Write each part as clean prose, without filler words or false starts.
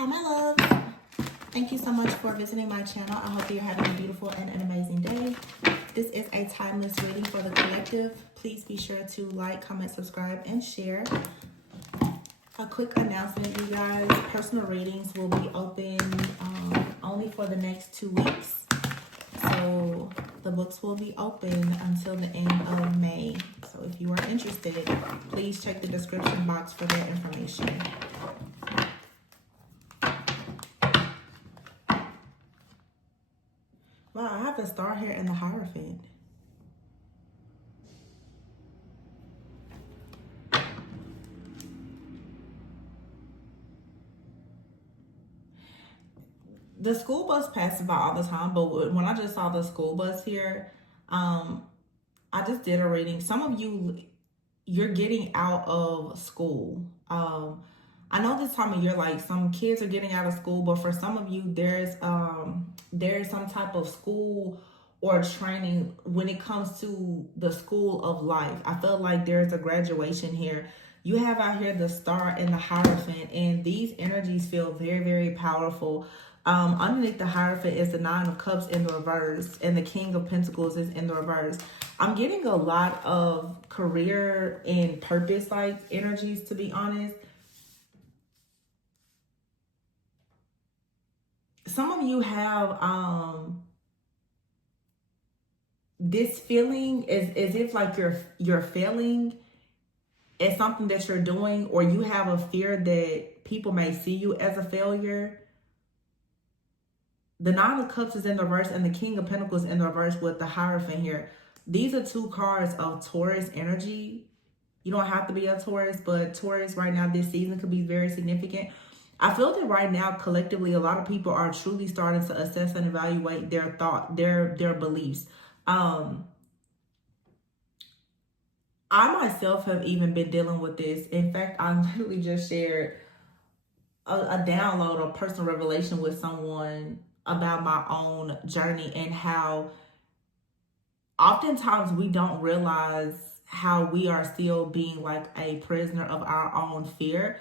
Hi, my love. Thank you so much for visiting my channel. I hope you're having a beautiful and an amazing day. This is a timeless reading for the collective. Please be sure to like, comment, subscribe, and share. A quick announcement, you guys. Personal readings will be open only for the next 2 weeks. So the books will be open until the end of May. So if you are interested, please check the description box for their information. Wow, I have the Star here and the Hierophant. The school bus passes by all the time, but when I just saw the school bus here, I just did a reading. Some of you, you're getting out of school. I know this time of year, like some kids are getting out of school, but for some of you, there's some type of school or training when it comes to the school of life. I felt like there's a graduation here. You have out here the Star and the Hierophant, and these energies feel very, very powerful. Underneath the Hierophant is the Nine of Cups in the reverse, and the King of Pentacles is in the reverse. I'm getting a lot of career and purpose-like energies, to be honest. Some of you have this feeling as if like you're failing at something that you're doing, or you have a fear that people may see you as a failure. The Nine of Cups is in the reverse, and the King of Pentacles in the reverse with the Hierophant here. These are two cards of Taurus energy. You don't have to be a Taurus, but Taurus right now this season could be very significant. I feel that right now, collectively, a lot of people are truly starting to assess and evaluate their their beliefs. I myself have even been dealing with this. In fact, I literally just shared a download, a personal revelation with someone about my own journey, and how oftentimes we don't realize how we are still being like a prisoner of our own fear.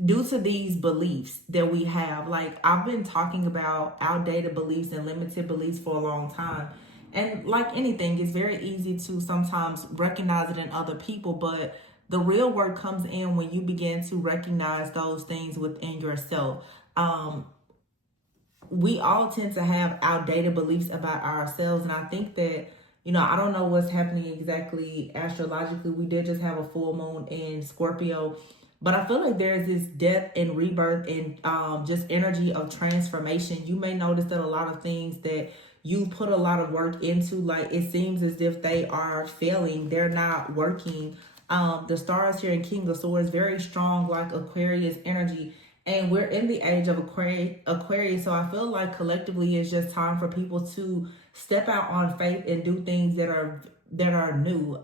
Due to these beliefs that we have. Like, I've been talking about outdated beliefs and limited beliefs for a long time. And like anything, it's very easy to sometimes recognize it in other people, but the real work comes in when you begin to recognize those things within yourself. We all tend to have outdated beliefs about ourselves, and I think that, you know, I don't know what's happening exactly astrologically. We did just have a full moon in Scorpio, but I feel like there's this death and rebirth and just energy of transformation. You may notice that a lot of things that you put a lot of work into, like, it seems as if they are failing. They're not working. The stars here in King of Swords, very strong, like Aquarius energy. And we're in the age of Aquarius. So I feel like collectively it's just time for people to step out on faith and do things that are new,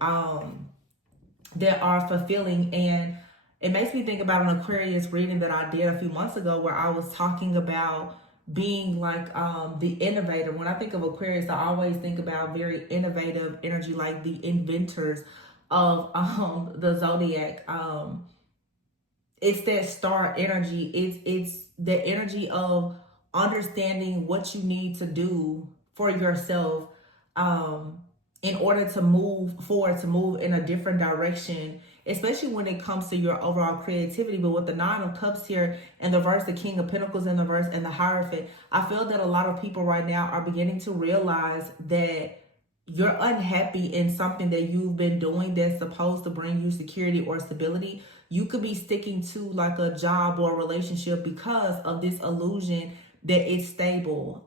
that are fulfilling. And it makes me think about an Aquarius reading that I did a few months ago, where I was talking about being like the innovator. When I think of Aquarius, I always think about very innovative energy, like the inventors of the zodiac. It's that star energy. It's the energy of understanding what you need to do for yourself in order to move forward, to move in a different direction, especially when it comes to your overall creativity. But with the Nine of Cups here in the verse, the King of Pentacles in the verse, and the Hierophant, I feel that a lot of people right now are beginning to realize that you're unhappy in something that you've been doing that's supposed to bring you security or stability. You could be sticking to like a job or a relationship because of this illusion that it's stable.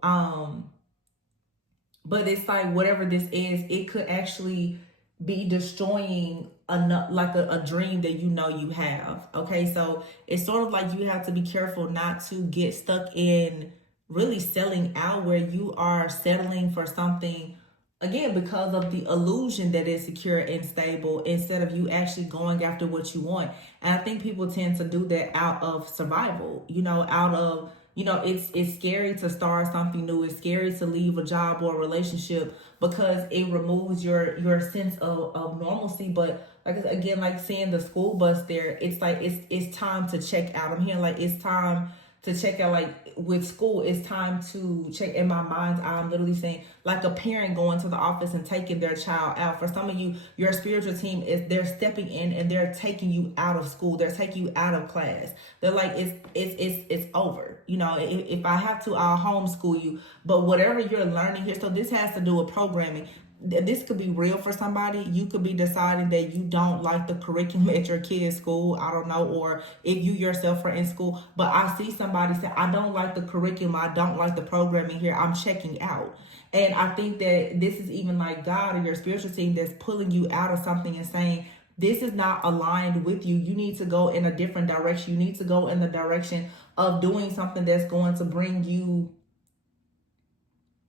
But it's like, whatever this is, it could actually be destroying a dream that you know you have. Okay, so it's sort of like you have to be careful not to get stuck in really selling out, where you are settling for something, again, because of the illusion that is secure and stable, instead of you actually going after what you want. And I think people tend to do that out of survival, you know, out of, you know, it's scary to start something new. It's scary to leave a job or a relationship because it removes your sense of normalcy. But like again, like seeing the school bus there, it's like it's time to check out. I'm hearing like it's time to check out. Like with school, it's time to check. In my mind's eye, I'm literally saying like a parent going to the office and taking their child out. For some of you, your spiritual team is they're stepping in and they're taking you out of school. They're taking you out of class. They're like it's over. You know, if I have to, I'll homeschool you. But whatever you're learning here, so this has to do with programming. This could be real for somebody. You could be deciding that you don't like the curriculum at your kid's school. I don't know, or if you yourself are in school. But I see somebody say, I don't like the curriculum. I don't like the programming here. I'm checking out. And I think that this is even like God or your spiritual team that's pulling you out of something and saying, this is not aligned with you. You need to go in a different direction. You need to go in the direction of doing something that's going to bring you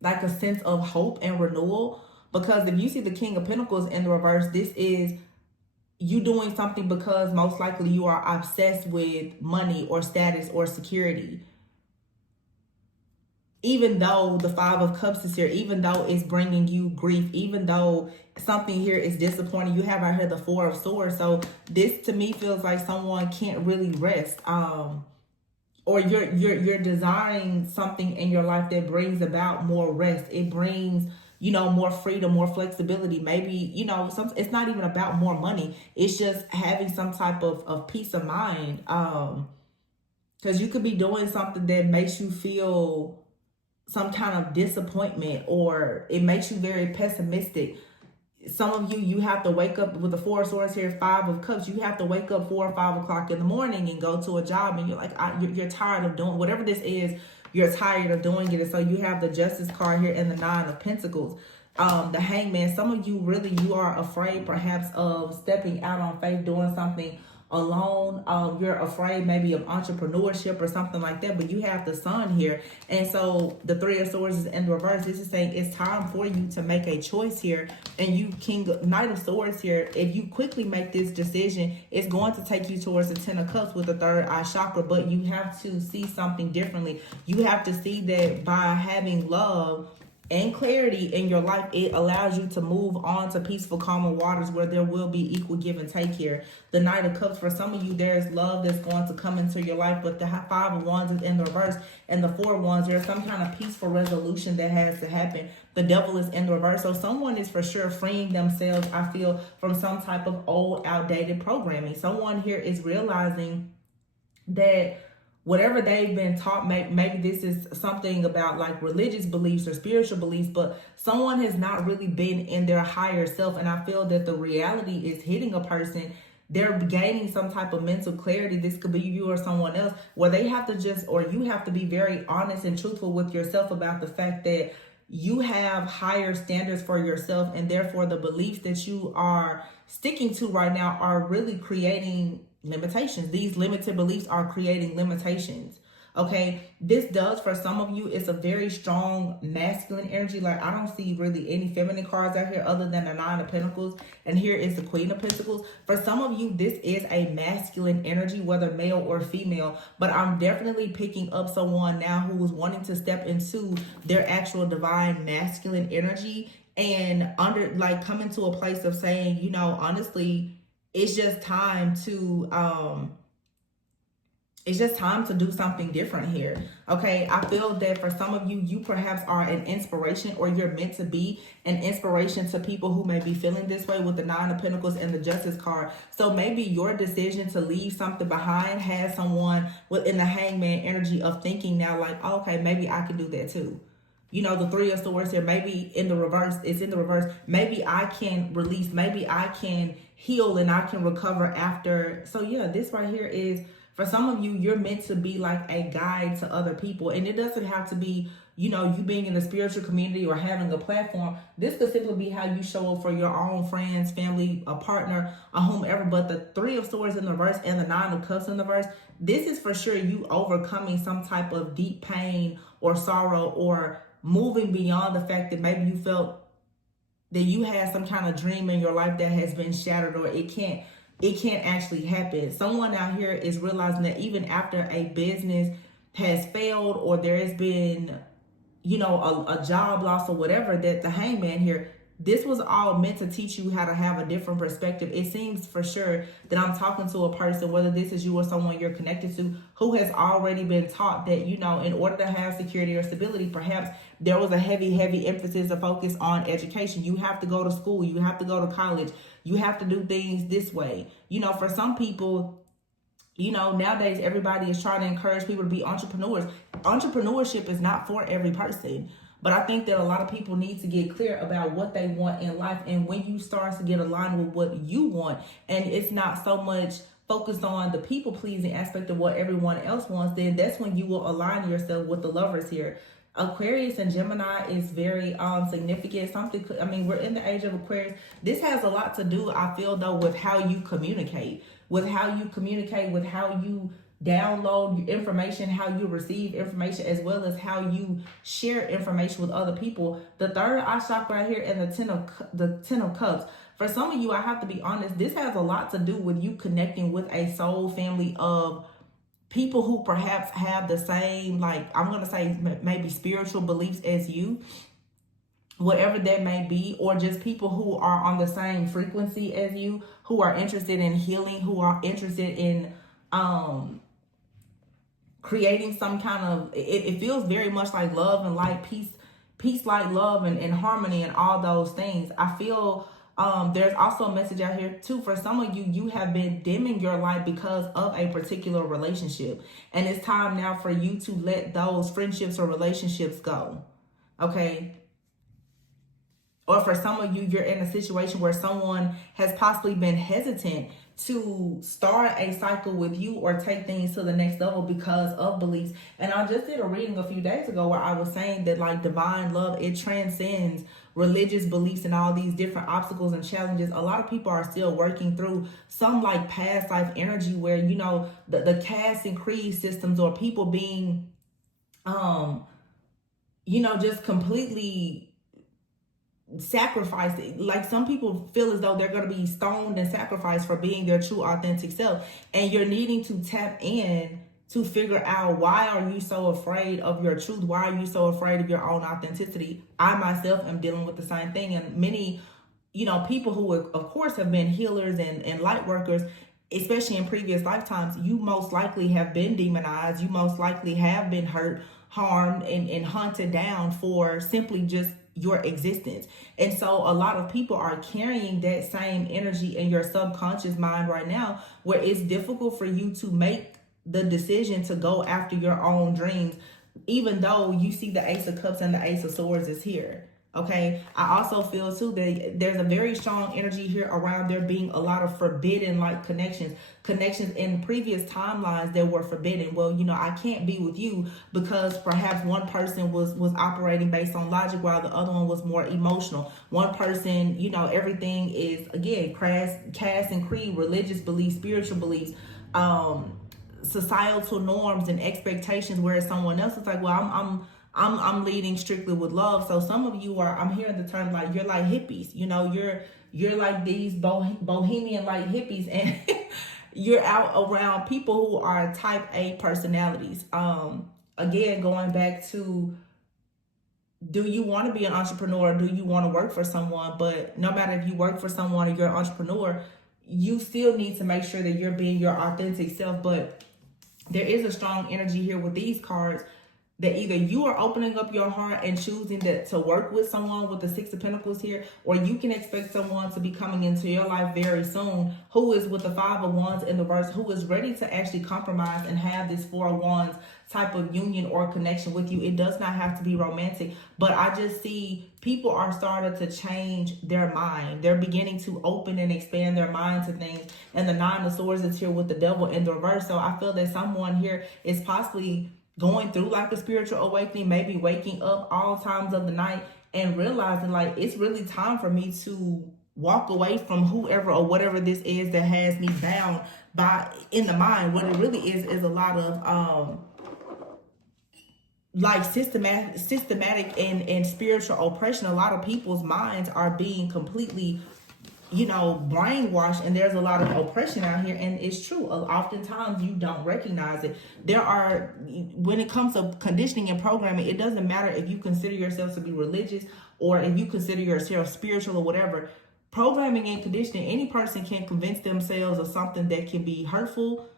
like a sense of hope and renewal. Because if you see the King of Pentacles in the reverse, this is you doing something because most likely you are obsessed with money or status or security. Even though the Five of Cups is here, even though it's bringing you grief, even though something here is disappointing, you have out here the Four of Swords. So this to me feels like someone can't really rest. Or you're desiring something in your life that brings about more rest. It brings, you know, more freedom, more flexibility. Maybe, you know, it's not even about more money. It's just having some type of peace of mind. Because you could be doing something that makes you feel some kind of disappointment, or it makes you very pessimistic. Some of you have to wake up with the Four of Swords here, Five of Cups. You have to wake up 4 or 5 o'clock in the morning and go to a job, and you're like, you're tired of doing whatever this is. You're tired of doing it. And so you have the Justice card here and the Nine of Pentacles, the Hangman. Some of you really, you are afraid perhaps of stepping out on faith, doing something alone. You're afraid maybe of entrepreneurship or something like that, but you have the Sun here. And so the Three of Swords is in the reverse. This is saying it's time for you to make a choice here. And you Knight of Swords here, if you quickly make this decision, it's going to take you towards the Ten of Cups with the third eye chakra, but you have to see something differently. You have to see that by having love and clarity in your life, it allows you to move on to peaceful, calmer waters where there will be equal give and take here. The Knight of Cups, for some of you, there's love that's going to come into your life, but the Five of Wands is in the reverse, and the Four of Wands, there's some kind of peaceful resolution that has to happen. The Devil is in the reverse, so someone is for sure freeing themselves, I feel, from some type of old, outdated programming. Someone here is realizing that whatever they've been taught, maybe this is something about like religious beliefs or spiritual beliefs, but someone has not really been in their higher self. And I feel that the reality is hitting a person. They're gaining some type of mental clarity. This could be you or someone else, where they have to or you have to be very honest and truthful with yourself about the fact that you have higher standards for yourself, and therefore the beliefs that you are sticking to right now are really creating limitations. These limited beliefs are creating limitations. Okay, this does, for some of you, it's a very strong masculine energy. Like, I don't see really any feminine cards out here other than the Nine of Pentacles, and here is the Queen of Pentacles. For some of you, this is a masculine energy, whether male or female, but I'm definitely picking up someone now who is wanting to step into their actual divine masculine energy and coming to a place of saying, you know, honestly, it's just time to do something different here. Okay, I feel that for some of you, you perhaps are an inspiration, or you're meant to be an inspiration to people who may be feeling this way with the Nine of Pentacles and the Justice card. So maybe your decision to leave something behind has someone within the Hangman energy of thinking now like, oh, okay, maybe I can do that too. You know, the Three of Swords here, maybe in the reverse, it's in the reverse. Maybe I can release, maybe I can heal and I can recover after. So yeah, this right here is, for some of you, you're meant to be like a guide to other people. And it doesn't have to be, you know, you being in a spiritual community or having a platform. This could simply be how you show up for your own friends, family, a partner, or whomever. But the Three of Swords in the reverse and the Nine of Cups in the reverse, this is for sure you overcoming some type of deep pain or sorrow, or moving beyond the fact that maybe you felt that you had some kind of dream in your life that has been shattered, or it can't actually happen. Someone out here is realizing that even after a business has failed, or there has been, you know, a job loss or whatever, that the Hangman here, this was all meant to teach you how to have a different perspective. It seems for sure that I'm talking to a person, whether this is you or someone you're connected to, who has already been taught that, you know, in order to have security or stability, perhaps there was a heavy emphasis or focus on education. You have to go to school, you have to go to college, you have to do things this way. You know, for some people, you know, nowadays everybody is trying to encourage people to be entrepreneurs. Entrepreneurship is not for every person. But I think that a lot of people need to get clear about what they want in life. And when you start to get aligned with what you want, and it's not so much focused on the people pleasing aspect of what everyone else wants, then that's when you will align yourself with the lovers here. Aquarius and Gemini is very significant. I mean, we're in the age of Aquarius. This has a lot to do, I feel, though, with how you communicate, with how you download information, how you receive information, as well as how you share information with other people. The third eye chakra right here and the 10 of cups. For some of you, I have to be honest, this has a lot to do with you connecting with a soul family of people who perhaps have the same, like, I'm going to say maybe spiritual beliefs as you, whatever that may be, or just people who are on the same frequency as you, who are interested in healing, who are interested in creating some kind of, it feels very much like love and light, peace, light, love, and harmony, and all those things. I feel there's also a message out here too. For some of you, you have been dimming your light because of a particular relationship. And it's time now for you to let those friendships or relationships go. Okay. Or for some of you, you're in a situation where someone has possibly been hesitant to start a cycle with you or take things to the next level because of beliefs. And I just did a reading a few days ago where I was saying that, like, divine love, it transcends religious beliefs and all these different obstacles and challenges. A lot of people are still working through some, like, past life energy where, you know, the caste and creed systems, or people being, you know, just completely sacrificed. Like, some people feel as though they're going to be stoned and sacrificed for being their true authentic self, and you're needing to tap in to figure out, why are you so afraid of your truth? Why are you so afraid of your own authenticity? I myself am dealing with the same thing, and many, you know, people who of course have been healers and light workers, especially in previous lifetimes, you most likely have been demonized. You most likely have been hurt, harmed, and hunted down for simply just your existence. And so a lot of people are carrying that same energy in your subconscious mind right now, where it's difficult for you to make the decision to go after your own dreams, even though you see the Ace of Cups and the Ace of Swords is here. Okay, I also feel too that there's a very strong energy here around there being a lot of forbidden, like, connections in previous timelines that were forbidden. Well, you know, I can't be with you because perhaps one person was operating based on logic while the other one was more emotional. One person, you know, everything is, again, caste and creed, religious beliefs, spiritual beliefs, societal norms and expectations, whereas someone else is like, well, I'm leading strictly with love. So some of you are, I'm hearing the term, like, you're like hippies, you know, you're like these bohemian like hippies, and you're out around people who are type A personalities. Again, going back to, do you want to be an entrepreneur? Do you want to work for someone? But no matter if you work for someone or you're an entrepreneur, you still need to make sure that you're being your authentic self. But there is a strong energy here with these cards that either you are opening up your heart and choosing to work with someone with the Six of Pentacles here, or you can expect someone to be coming into your life very soon who is with the Five of Wands in the reverse, who is ready to actually compromise and have this Four of Wands type of union or connection with you. It does not have to be romantic, but I just see people are starting to change their mind. They're beginning to open and expand their mind to things. And the Nine of Swords is here with the Devil in the reverse. So I feel that someone here is possibly going through, like, a spiritual awakening, maybe waking up all times of the night and realizing, like, it's really time for me to walk away from whoever or whatever this is that has me bound by in the mind. What it really is a lot of like systematic and spiritual oppression. A lot of people's minds are being completely, you know, brainwashed, and there's a lot of oppression out here. And it's true, oftentimes you don't recognize it. There are, when it comes to conditioning and programming, it doesn't matter if you consider yourself to be religious or if you consider yourself spiritual or whatever, programming and conditioning, any person can convince themselves of something that can be hurtful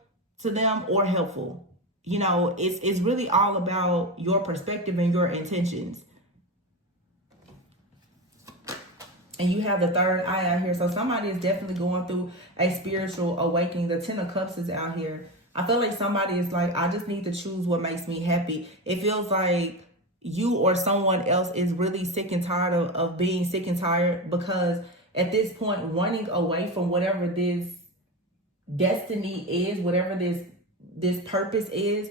to them or helpful. You know, it's really all about your perspective and your intentions. And you have the third eye out here. So somebody is definitely going through a spiritual awakening. The Ten of Cups is out here. I feel like somebody is like, I just need to choose what makes me happy. It feels like you or someone else is really sick and tired of being sick and tired, because at this point, running away from whatever this destiny is, whatever this purpose is,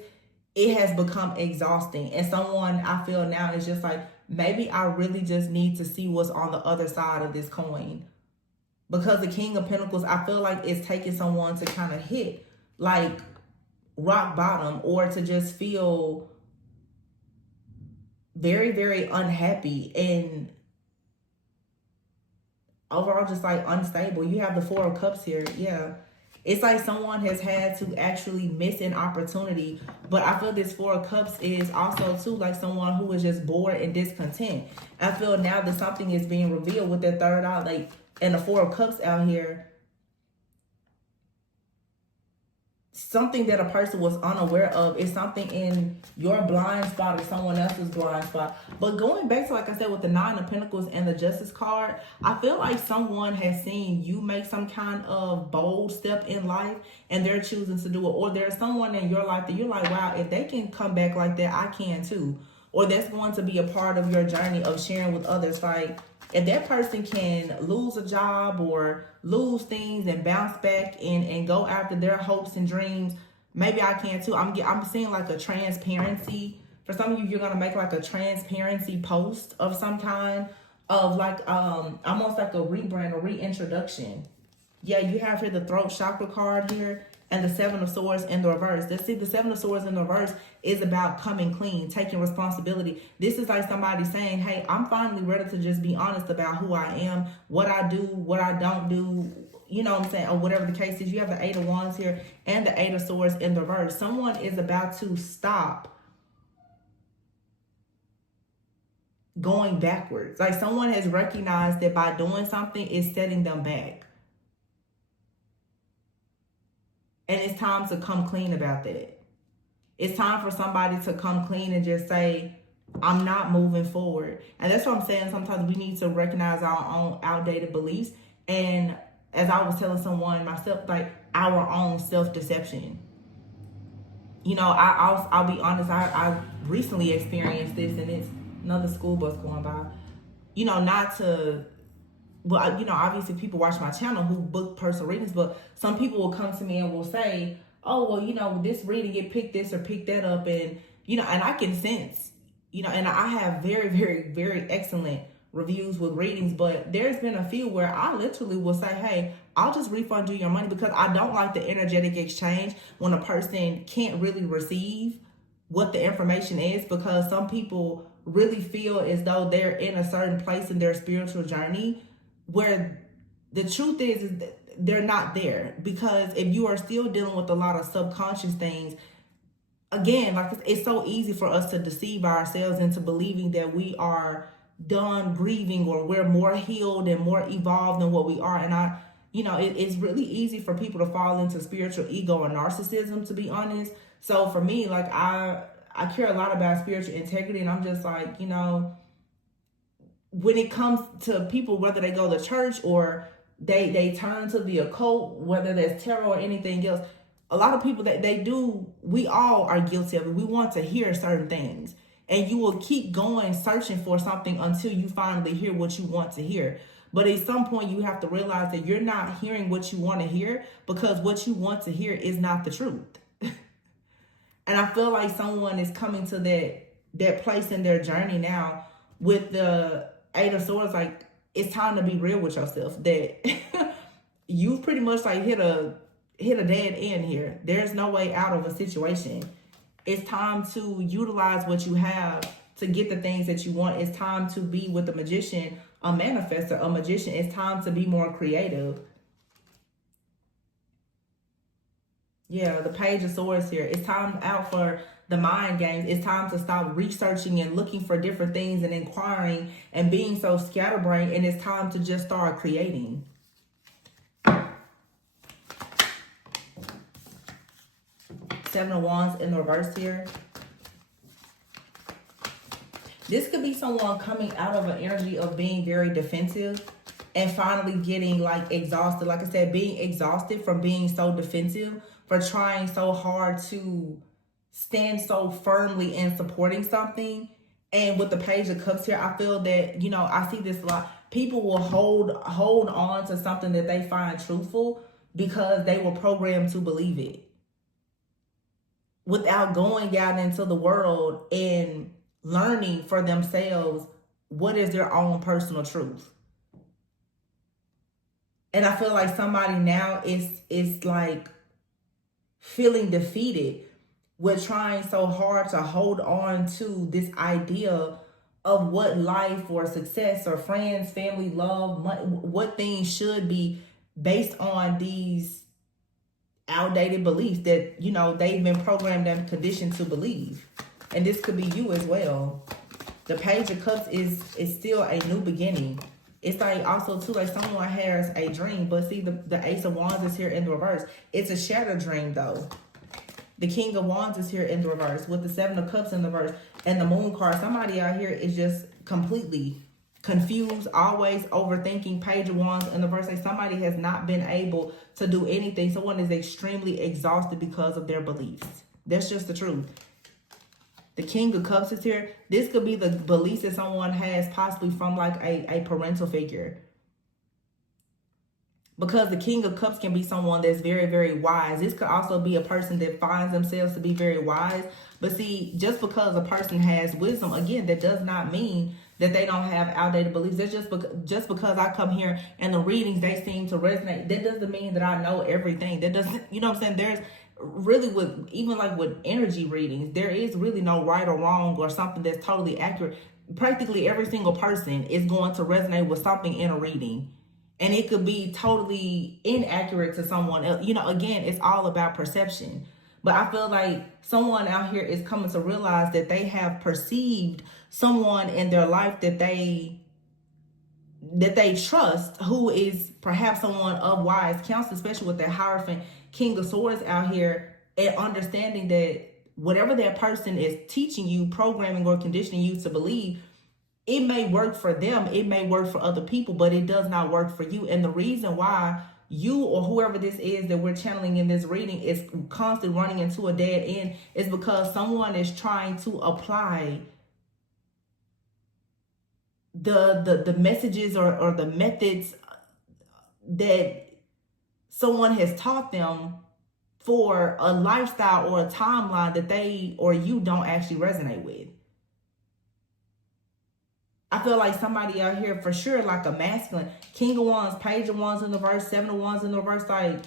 it has become exhausting. And someone, I feel now, is just like, maybe I really just need to see what's on the other side of this coin. Because the King of Pentacles, I feel like it's taking someone to kind of hit like rock bottom, or to just feel very, very unhappy and overall just like unstable. You have the Four of Cups here. Yeah. It's like someone has had to actually miss an opportunity. But I feel this Four of Cups is also too like someone who is just bored and discontent. I feel now that something is being revealed with that third eye, like, and the Four of Cups out here. Something that a person was unaware of is something in your blind spot or someone else's blind spot. But going back to, like I said, with the Nine of Pentacles and the Justice card, I feel like someone has seen you make some kind of bold step in life and they're choosing to do it. Or there's someone in your life that you're like, wow, if they can come back like that, I can too. Or that's going to be a part of your journey of sharing with others. Like, if that person can lose a job or lose things and bounce back and go after their hopes and dreams, maybe I can too. I'm seeing like a transparency. For some of you, you're going to make like a transparency post of some kind, of like almost like a rebrand or reintroduction. Yeah, you have here the Throat Chakra card here and the Seven of Swords in the reverse. Let's see, the Seven of Swords in the reverse is about coming clean, taking responsibility. This is like somebody saying, hey, I'm finally ready to just be honest about who I am, what I do, what I don't do, you know what I'm saying, or whatever the case is. You have the Eight of Wands here and the Eight of Swords in the reverse. Someone is about to stop going backwards. Like someone has recognized that by doing something, it's setting them back. And it's time to come clean about that. It's time for somebody to come clean and just say, I'm not moving forward. And that's what I'm saying. Sometimes we need to recognize our own outdated beliefs. And as I was telling someone myself, like our own self-deception. You know, I'll be honest, I recently experienced this, and it's another school bus going by. You know, not to... Well, you know, obviously people watch my channel who book personal readings, but some people will come to me and will say, oh, well, you know, this reading, it picked this or picked that up. And, you know, and I can sense, you know, and I have very, very, very excellent reviews with readings, but there's been a few where I literally will say, hey, I'll just refund you your money, because I don't like the energetic exchange when a person can't really receive what the information is, because some people really feel as though they're in a certain place in their spiritual journey where the truth is that they're not there. Because if you are still dealing with a lot of subconscious things, again, like it's so easy for us to deceive ourselves into believing that we are done grieving, or we're more healed and more evolved than what we are. And you know, it's really easy for people to fall into spiritual ego and narcissism, to be honest. So for me, like I care a lot about spiritual integrity, and I'm just like, you know, when it comes to people, whether they go to church or they turn to the occult, whether that's tarot or anything else, a lot of people that they do, we all are guilty of it. We want to hear certain things, and you will keep going searching for something until you finally hear what you want to hear. But at some point you have to realize that you're not hearing what you want to hear, because what you want to hear is not the truth. And I feel like someone is coming to that place in their journey now with the Eight of Swords. Like, it's time to be real with yourself, that you've pretty much like hit a dead end here. There's no way out of a situation. It's time to utilize what you have to get the things that you want. It's time to be with the Magician, a manifestor, a magician. It's time to be more creative. Yeah, the Page of Swords here. It's time out for the mind games. It's time to stop researching and looking for different things and inquiring and being so scatterbrained. And it's time to just start creating. Seven of Wands in the reverse here. This could be someone coming out of an energy of being very defensive and finally getting like exhausted. Like I said, being exhausted from being so defensive, for trying so hard to stand so firmly in supporting something. And with the Page of Cups here, I feel that, you know, I see this a lot. People will hold on to something that they find truthful because they were programmed to believe it, without going out into the world and learning for themselves what is their own personal truth. And I feel like somebody now is like feeling defeated with trying so hard to hold on to this idea of what life or success or friends, family, love, money, what things should be based on these outdated beliefs that, you know, they've been programmed and conditioned to believe. And this could be you as well. The Page of Cups is still a new beginning. It's like also too, like someone has a dream, but see the Ace of Wands is here in the reverse. It's a shattered dream though. The King of Wands is here in the reverse with the Seven of Cups in the reverse and the Moon card. Somebody out here is just completely confused, always overthinking. Page of Wands in the reverse. Like somebody has not been able to do anything. Someone is extremely exhausted because of their beliefs. That's just the truth. The King of Cups is here. This could be the beliefs that someone has possibly from like a parental figure. Because the King of Cups can be someone that's very, very wise. This could also be a person that finds themselves to be very wise. But see, just because a person has wisdom, again, that does not mean that they don't have outdated beliefs. That's just because I come here and the readings, they seem to resonate. That doesn't mean that I know everything. That doesn't, you know what I'm saying? There's really, with even like with energy readings, there is really no right or wrong or something that's totally accurate. Practically every single person is going to resonate with something in a reading. And it could be totally inaccurate to someone else. You know, again, it's all about perception. But I feel like someone out here is coming to realize that they have perceived someone in their life that they trust, who is perhaps someone of wise counsel, especially with that Hierophant King of Swords out here, and understanding that whatever that person is teaching you, programming or conditioning you to believe, it may work for them, it may work for other people, but it does not work for you. And the reason why you or whoever this is that we're channeling in this reading is constantly running into a dead end is because someone is trying to apply the messages or the methods that someone has taught them for a lifestyle or a timeline that they or you don't actually resonate with. I feel like somebody out here for sure, like a masculine, King of Wands, Page of Wands in the reverse, Seven of Wands in the reverse. Like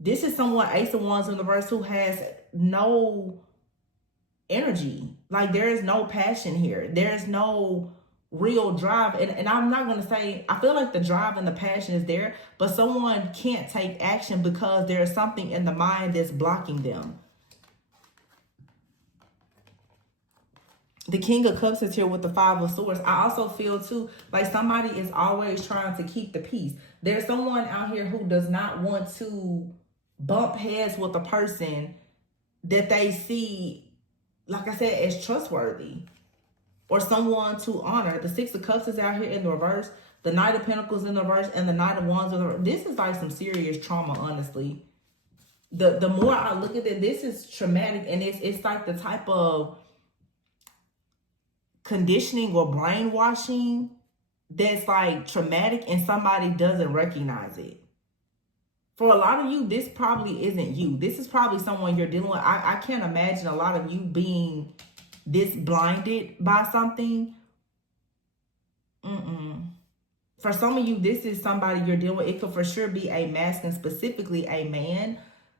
this is someone, Ace of Wands in the reverse, who has no energy. Like there is no passion here. There's no real drive. And I'm not going to say, I feel like the drive and the passion is there, but someone can't take action because there's something in the mind that's blocking them. The King of Cups is here with the Five of Swords. I also feel too like somebody is always trying to keep the peace. There's someone out here who does not want to bump heads with a person that they see, like I said, as trustworthy or someone to honor. The Six of Cups is out here in the reverse. The Knight of Pentacles in the reverse and the Knight of Wands in the reverse. This is like some serious trauma, honestly. The more I look at it, this is traumatic, and it's like the type of conditioning or brainwashing that's like traumatic and somebody doesn't recognize it. For a lot of you, this probably isn't you. This is probably someone you're dealing with. I can't imagine a lot of you being this blinded by something. For some of you, this is somebody you're dealing with. It could for sure be a masculine, specifically a man.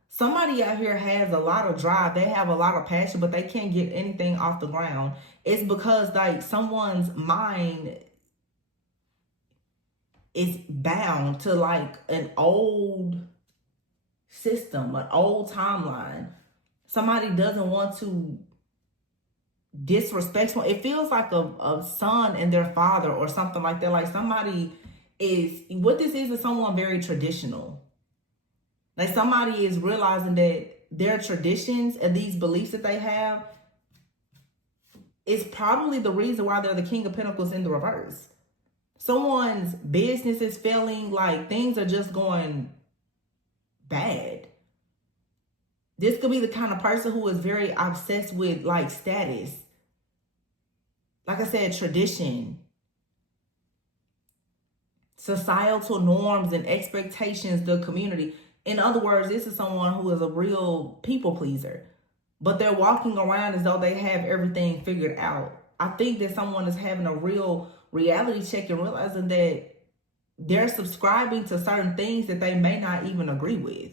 Somebody out here has a lot of drive. They have a lot of passion, but they can't get anything off the ground. It's because like someone's mind is bound to like an old system, an old timeline. Somebody doesn't want to disrespectful. It feels like a son and their father or something like that. Like somebody what this is someone very traditional. Like somebody is realizing that their traditions and these beliefs that they have is probably the reason why they're the King of Pentacles in the reverse. Someone's business is failing, like things are just going bad. This could be the kind of person who is very obsessed with like status. Like I said, tradition, societal norms and expectations, the community. In other words, this is someone who is a real people pleaser, but they're walking around as though they have everything figured out. I think that someone is having a real reality check and realizing that they're subscribing to certain things that they may not even agree with.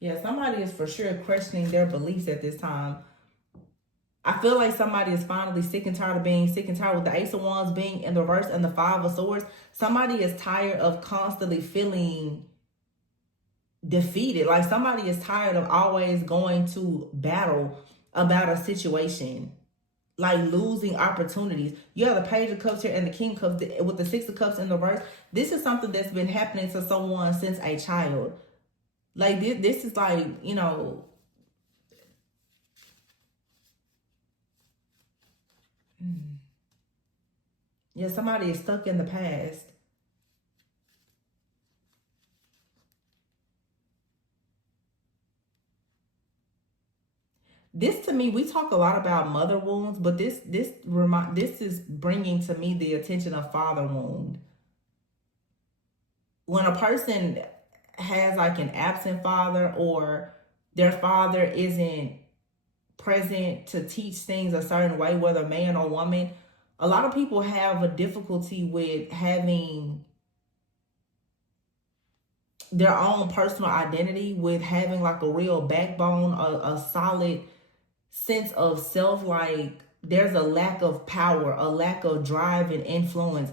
Yeah, somebody is for sure questioning their beliefs at this time. I feel like somebody is finally sick and tired of being sick and tired with the Ace of Wands being in the reverse and the Five of Swords. Somebody is tired of constantly feeling defeated. Like somebody is tired of always going to battle about a situation, like losing opportunities. You have the Page of Cups here and the King of Cups with the Six of Cups in the reverse. This is something that's been happening to someone since a child. Like this is like, you know, yeah, somebody is stuck in the past. This to me, we talk a lot about mother wounds, but this is bringing to me the attention of father wound. When a person has like an absent father or their father isn't present to teach things a certain way, whether man or woman, a lot of people have a difficulty with having their own personal identity, with having like a real backbone, a solid sense of self. Like there's a lack of power, a lack of drive and influence.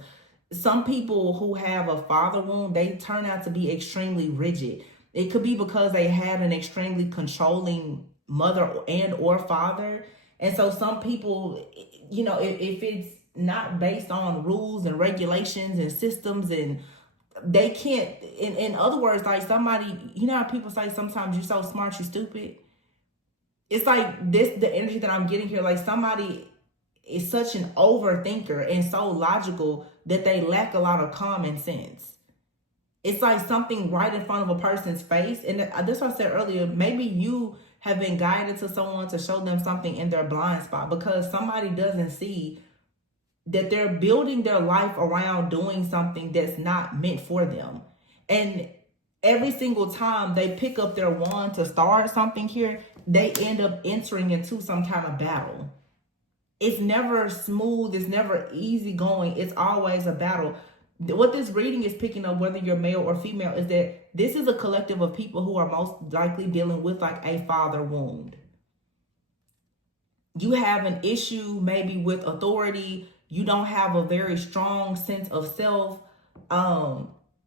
Some people who have a father wound, they turn out to be extremely rigid. It could be because they had an extremely controlling mother and or father. And so some people, you know, if it's not based on rules and regulations and systems, and they can't, in other words, like somebody, you know how people say sometimes you're so smart, you're stupid? It's like this, the energy that I'm getting here, like somebody is such an overthinker and so logical that they lack a lot of common sense. It's like something right in front of a person's face. And this what I said earlier, maybe you have been guided to someone to show them something in their blind spot, because somebody doesn't see that they're building their life around doing something that's not meant for them. And every single time they pick up their wand to start something here, they end up entering into some kind of battle. It's never smooth. It's never easy going. It's always a battle. What this reading is picking up, whether you're male or female, is that this is a collective of people who are most likely dealing with like a father wound. You have an issue maybe with authority. You don't have a very strong sense of self.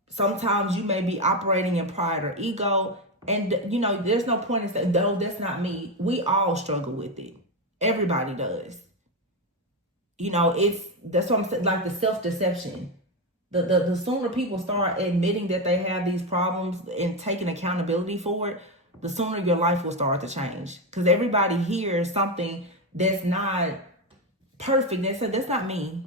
Sometimes you may be operating in pride or ego. And, you know, there's no point in saying, no, that's not me. We all struggle with it. Everybody does. You know, that's what I'm saying, like the self-deception. The sooner people start admitting that they have these problems and taking accountability for it, the sooner your life will start to change. Because everybody hears something that's not perfect. They say, that's not me.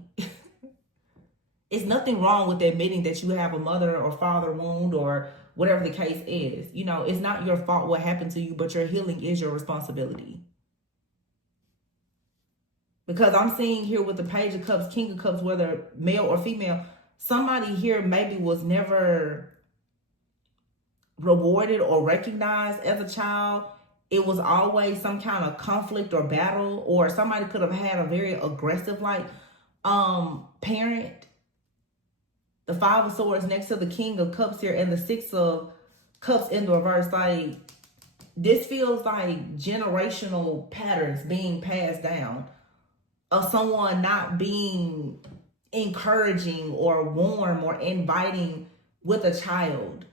It's nothing wrong with admitting that you have a mother or father wound or whatever the case is. You know, it's not your fault what happened to you, but your healing is your responsibility. Because I'm seeing here with the Page of Cups, King of Cups, whether male or female, somebody here maybe was never rewarded or recognized as a child. It was always some kind of conflict or battle, or somebody could have had a very aggressive like parent. The Five of Swords next to the King of Cups here and the Six of Cups in the reverse. Like this feels like generational patterns being passed down. of someone not being encouraging or warm or inviting with a child.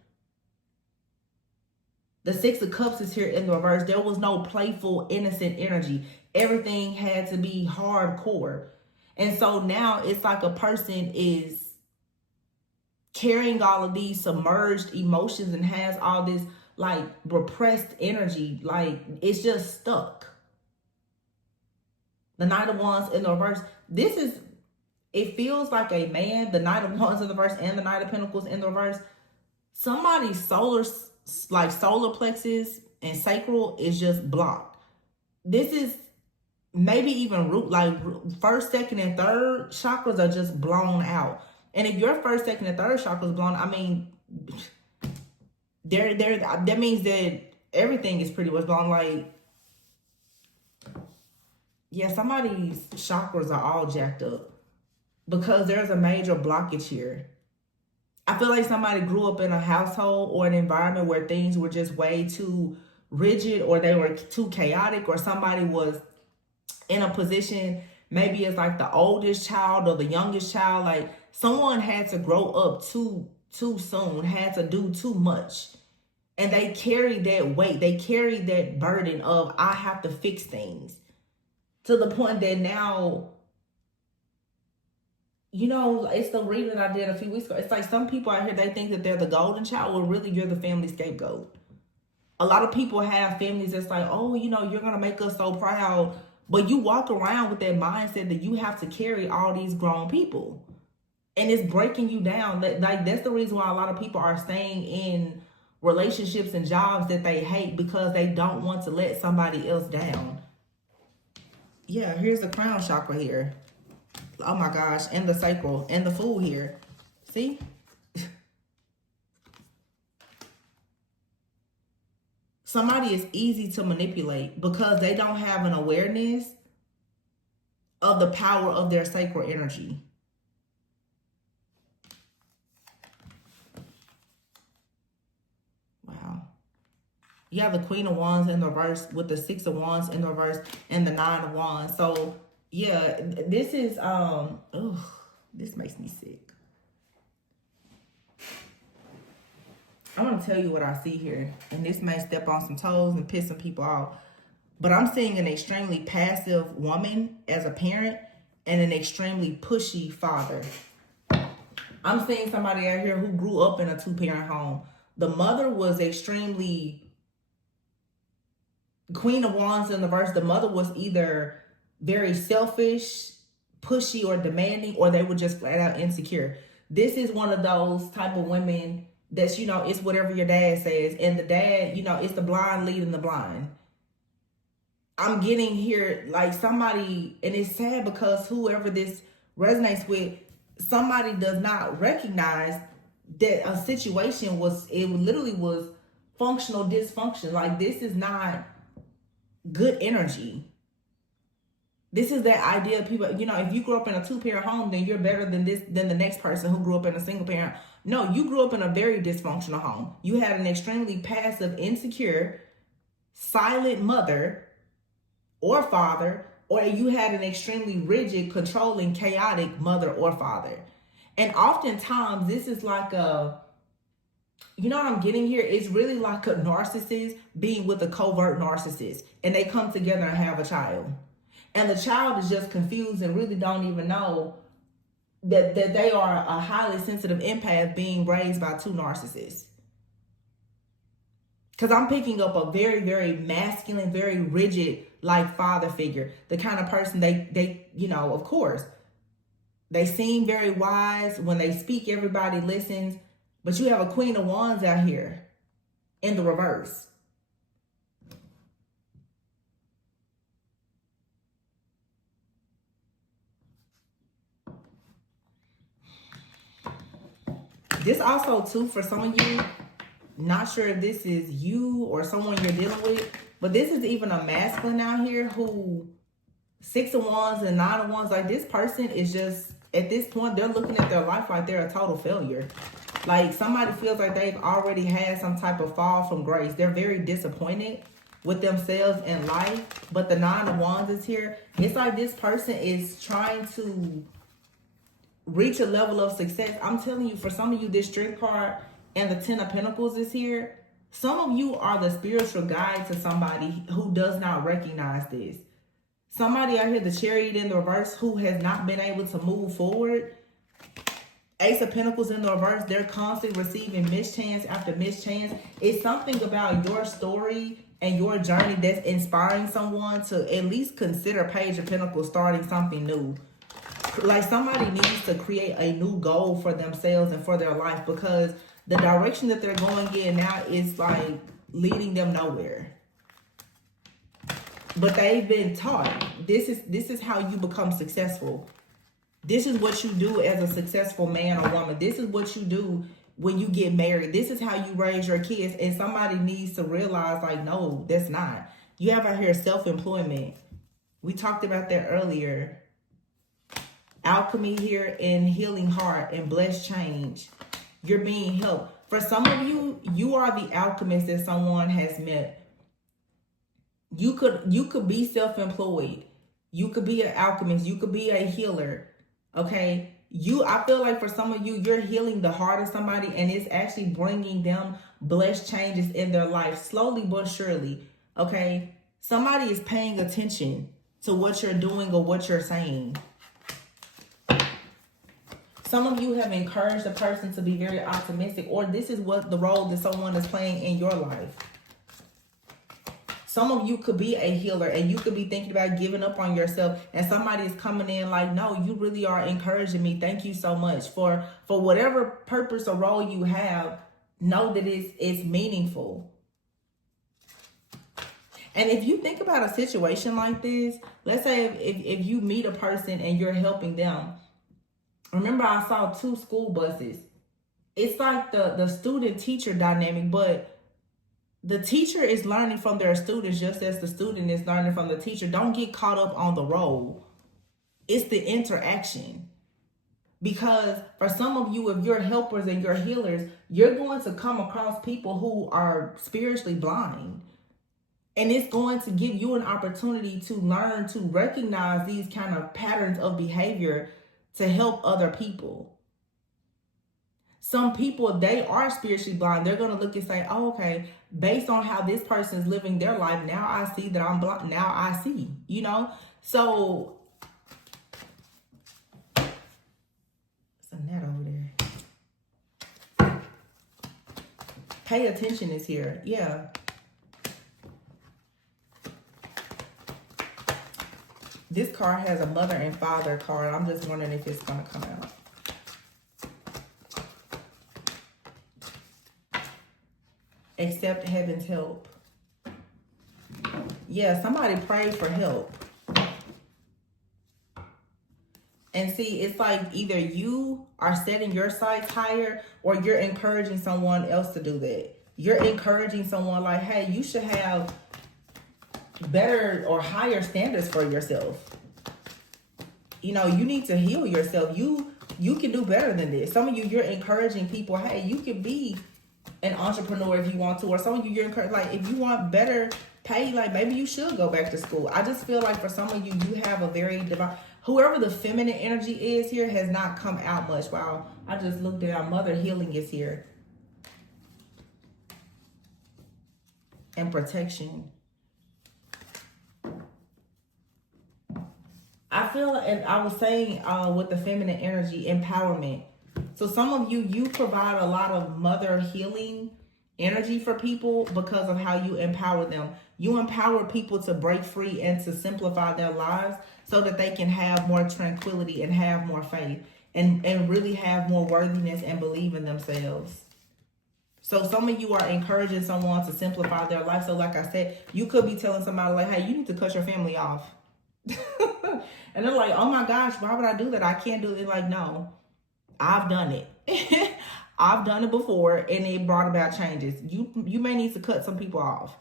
The Six of Cups is here in the reverse. There was no playful, innocent energy. Everything had to be hardcore. And so now it's like a person is carrying all of these submerged emotions and has all this like repressed energy. Like it's just stuck. The Knight of Wands in the reverse. It feels like a man, the Knight of Wands in the reverse and the Knight of Pentacles in the reverse. Somebody's solar plexus and sacral is just blocked. This is maybe even root, like first, second, and third chakras are just blown out. And if your first, second, and third chakras blown, I mean, that means that everything is pretty much blown. Like, yeah, somebody's chakras are all jacked up because there's a major blockage here. I feel like somebody grew up in a household or an environment where things were just way too rigid or they were too chaotic, or somebody was in a position, maybe it's like the oldest child or the youngest child, like someone had to grow up too soon, had to do too much. And they carried that weight, they carried that burden of, I have to fix things, to the point that now, you know, it's the reading I did a few weeks ago. It's like some people out here, they think that they're the golden child. Well, really, you're the family scapegoat. A lot of people have families that's like, oh, you know, you're going to make us so proud. But you walk around with that mindset that you have to carry all these grown people. And it's breaking you down. Like, that's the reason why a lot of people are staying in relationships and jobs that they hate, because they don't want to let somebody else down. Yeah, here's the crown chakra here. Oh my gosh, and the sacral, and the Fool here. See? Somebody is easy to manipulate because they don't have an awareness of the power of their sacral energy. Wow. You have the Queen of Wands in the reverse with the Six of Wands in the reverse and the Nine of Wands. So yeah, this is, this makes me sick. I want to tell you what I see here, and this may step on some toes and piss some people off, but I'm seeing an extremely passive woman as a parent and an extremely pushy father. I'm seeing somebody out here who grew up in a two-parent home. The mother was extremely, Queen of Wands in the verse, the mother was either very selfish, pushy, or demanding, or they were just flat out insecure. This is one of those type of women that's, you know, it's whatever your dad says. And the dad, you know, it's the blind leading the blind. I'm getting here like somebody, and it's sad because whoever this resonates with, somebody does not recognize that a situation it literally was functional dysfunction. Like, this is not good energy. This is that idea of people, you know, if you grew up in a two-parent home, then you're better than the next person who grew up in a single parent. No, you grew up in a very dysfunctional home. You had an extremely passive, insecure, silent mother or father, or you had an extremely rigid, controlling, chaotic mother or father. And oftentimes this is like you know what I'm getting here? It's really like a narcissist being with a covert narcissist, and they come together and have a child. And the child is just confused and really don't even know that they are a highly sensitive empath being raised by two narcissists. Because I'm picking up a very, very masculine, very rigid, like father figure. The kind of person they you know, of course, they seem very wise. When they speak, everybody listens. But you have a Queen of Wands out here in the reverse. This also, too, for some of you, not sure if this is you or someone you're dealing with, but this is even a masculine out here who, Six of Wands and Nine of Wands, like this person is just, at this point, they're looking at their life like they're a total failure. Like somebody feels like they've already had some type of fall from grace. They're very disappointed. with themselves in life. But the Nine of Wands is here. It's like this person is trying to reach a level of success. I'm telling you, for some of you, this Strength card and the Ten of Pentacles is here. Some of you are the spiritual guide to somebody who does not recognize this. Somebody out here, the Chariot in the reverse, who has not been able to move forward. Ace of Pentacles in the reverse, they're constantly receiving mischance after mischance. It's something about your story and your journey that's inspiring someone to at least consider Page of Pentacles starting something new. Like somebody needs to create a new goal for themselves and for their life, because the direction that they're going in now is like leading them nowhere. But they've been taught this is how you become successful. This is what you do as a successful man or woman. This is what you do when you get married. This is how you raise your kids. And somebody needs to realize, like, no, that's not. You have out here self-employment. We talked about that earlier. Alchemy here and healing heart and blessed change. You're being helped. For some of you, you are the alchemist that someone has met. You could be self-employed. You could be an alchemist. You could be a healer. Okay. I feel like for some of you, you're healing the heart of somebody, and it's actually bringing them blessed changes in their life, slowly but surely. Okay. Somebody is paying attention to what you're doing or what you're saying. Some of you have encouraged a person to be very optimistic, or this is what the role that someone is playing in your life. Some of you could be a healer, and you could be thinking about giving up on yourself, and somebody is coming in like, no, you really are encouraging me. Thank you so much for whatever purpose or role you have. Know that it's meaningful. And if you think about a situation like this, let's say if you meet a person and you're helping them. Remember, I saw 2 school buses. It's like the student-teacher dynamic, but the teacher is learning from their students just as the student is learning from the teacher. Don't get caught up on the role. It's the interaction. Because for some of you, if you're helpers and you're healers, you're going to come across people who are spiritually blind. And it's going to give you an opportunity to learn to recognize these kind of patterns of behavior to help other people. Some people, they are spiritually blind. They're going to look and say, oh, okay, based on how this person is living their life, now I see that I'm blind. Now I see, you know? So, there's a net over there. Pay attention is here. Yeah. This card has a mother and father card. I'm just wondering if it's going to come out. Accept heaven's help. Yeah, somebody prayed for help. And see, it's like either you are setting your sights higher or you're encouraging someone else to do that. You're encouraging someone like, hey, you should have better or higher standards for yourself. You know, you need to heal yourself. You can do better than this. Some of you, you're encouraging people, hey, you can be an entrepreneur if you want to, or some of you, you're encouraged, like, if you want better pay, like, maybe you should go back to school. I just feel like for some of you, you have a very divine, whoever the feminine energy is here has not come out much. Wow, I just looked at our mother healing is here. And protection. I feel, and I was saying with the feminine energy, empowerment. So some of you, you provide a lot of mother healing energy for people because of how you empower them. You empower people to break free and to simplify their lives so that they can have more tranquility and have more faith and really have more worthiness and believe in themselves. So some of you are encouraging someone to simplify their life. So like I said, you could be telling somebody like, hey, you need to cut your family off. And they're like, oh my gosh, why would I do that? I can't do it. Like, no, I've done it. I've done it before and it brought about changes. You may need to cut some people off.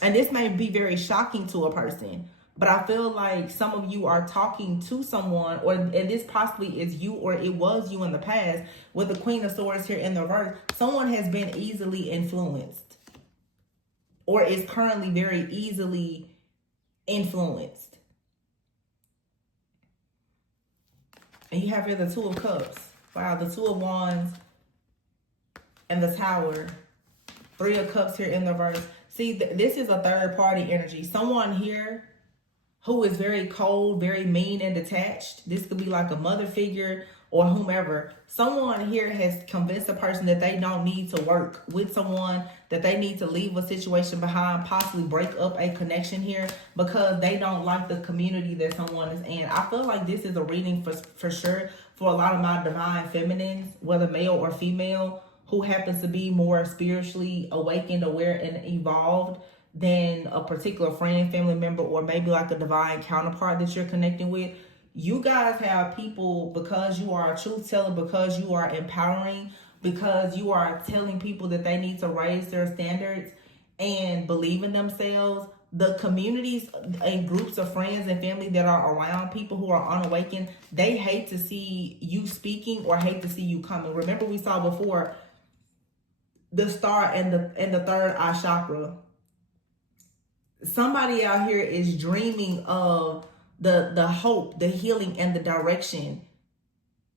And this may be very shocking to a person, but I feel like some of you are talking to someone, and this possibly is you, or it was you in the past, with the Queen of Swords here in the reverse. Someone has been easily influenced. or is currently very easily influenced. And you have here the Two of Cups. Wow, the Two of Wands and the Tower. Three of Cups here in the reverse. See, this is a third party energy. Someone here who is very cold, very mean and detached. This could be like a mother figure or whomever. Someone here has convinced a person that they don't need to work with someone, that they need to leave a situation behind, possibly break up a connection here because they don't like the community that someone is in. I feel like this is a reading for sure for a lot of my divine feminines, whether male or female, who happens to be more spiritually awakened, aware, and evolved than a particular friend, family member, or maybe like a divine counterpart that you're connecting with. You guys have people, because you are a truth teller, because you are empowering, because you are telling people that they need to raise their standards and believe in themselves. The communities and groups of friends and family that are around people who are unawakened, they hate to see you speaking or hate to see you coming. Remember, we saw before the star and the third eye chakra. Somebody out here is dreaming of the hope, the healing, and the direction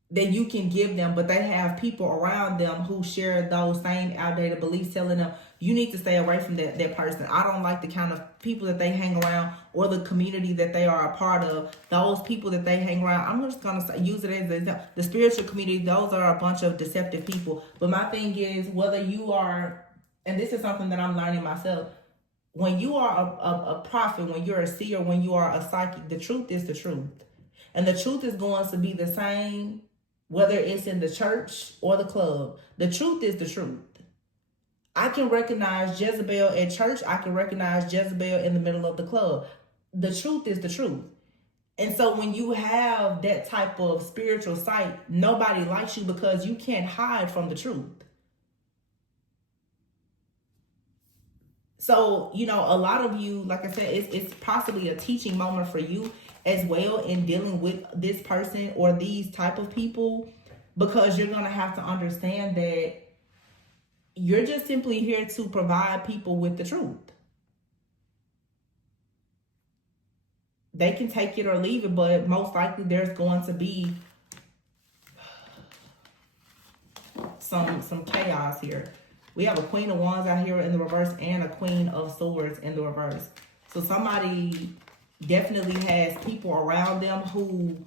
that you can give them, but they have people around them who share those same outdated beliefs, telling them you need to stay away from that person. I don't like the kind of people that they hang around or the community that they are a part of. Those people that they hang around, I'm just going to use it as the spiritual community. Those are a bunch of deceptive people. But my thing is, whether you are, and this is something that I'm learning myself, when you are a prophet, when you're a seer, when you are a psychic, the truth is the truth. And the truth is going to be the same, whether it's in the church or the club. The truth is the truth. I can recognize Jezebel at church. I can recognize Jezebel in the middle of the club. The truth is the truth. And so when you have that type of spiritual sight, nobody likes you because you can't hide from the truth. So, you know, a lot of you, like I said, it's possibly a teaching moment for you as well in dealing with this person or these type of people, because you're going to have to understand that you're just simply here to provide people with the truth. They can take it or leave it, but most likely there's going to be some chaos here. We have a Queen of Wands out here in the reverse and a Queen of Swords in the reverse. So somebody definitely has people around them who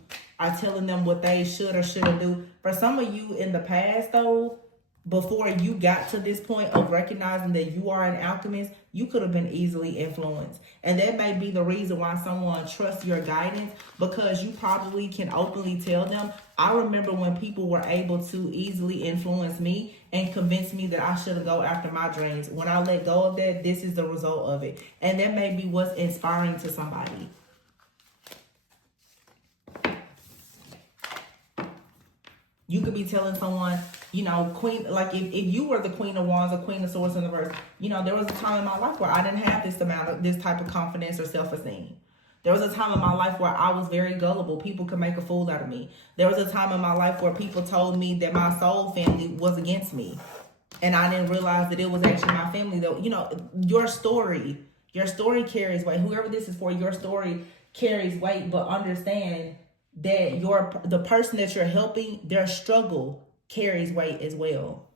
are telling them what they should or shouldn't do. For some of you in the past, though, before you got to this point of recognizing that you are an alchemist, you could have been easily influenced. And that may be the reason why someone trusts your guidance, because you probably can openly tell them, I remember when people were able to easily influence me and convince me that I shouldn't go after my dreams. When I let go of that, this is the result of it. And that may be what's inspiring to somebody. You could be telling someone, you know, Queen, like if you were the Queen of Wands or Queen of Swords in the reverse, you know, there was a time in my life where I didn't have this type of confidence or self-esteem. There was a time in my life where I was very gullible. People could make a fool out of me. There was a time in my life where people told me that my soul family was against me. And I didn't realize that it was actually my family, though. You know, your story carries weight. Whoever this is for, your story carries weight, but understand that the person that you're helping, their struggle carries weight as well.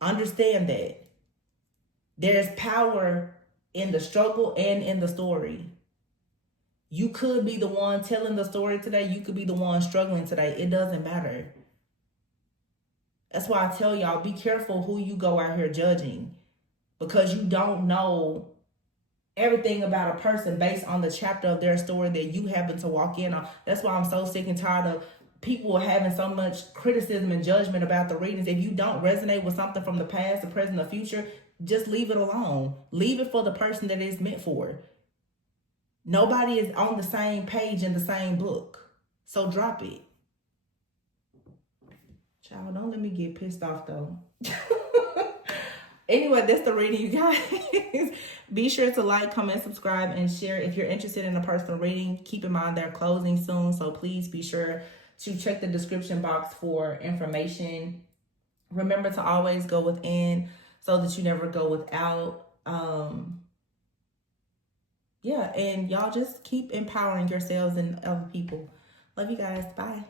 Understand that. There's power in the struggle and in the story. You could be the one telling the story today. You could be the one struggling today. It doesn't matter. That's why I tell y'all, be careful who you go out here judging, because you don't know everything about a person based on the chapter of their story that you happen to walk in on. That's why I'm so sick and tired of people having so much criticism and judgment about the readings. If you don't resonate with something from the past, the present, the future, just leave it alone. Leave it for the person that it's meant for. Nobody is on the same page in the same book. So drop it. Child, don't let me get pissed off though. Anyway, that's the reading, you guys. Be sure to like, comment, subscribe, and share. If you're interested in a personal reading, keep in mind they're closing soon. So please be sure to check the description box for information. Remember to always go within so that you never go without. Yeah, and y'all just keep empowering yourselves and other people. Love you guys. Bye.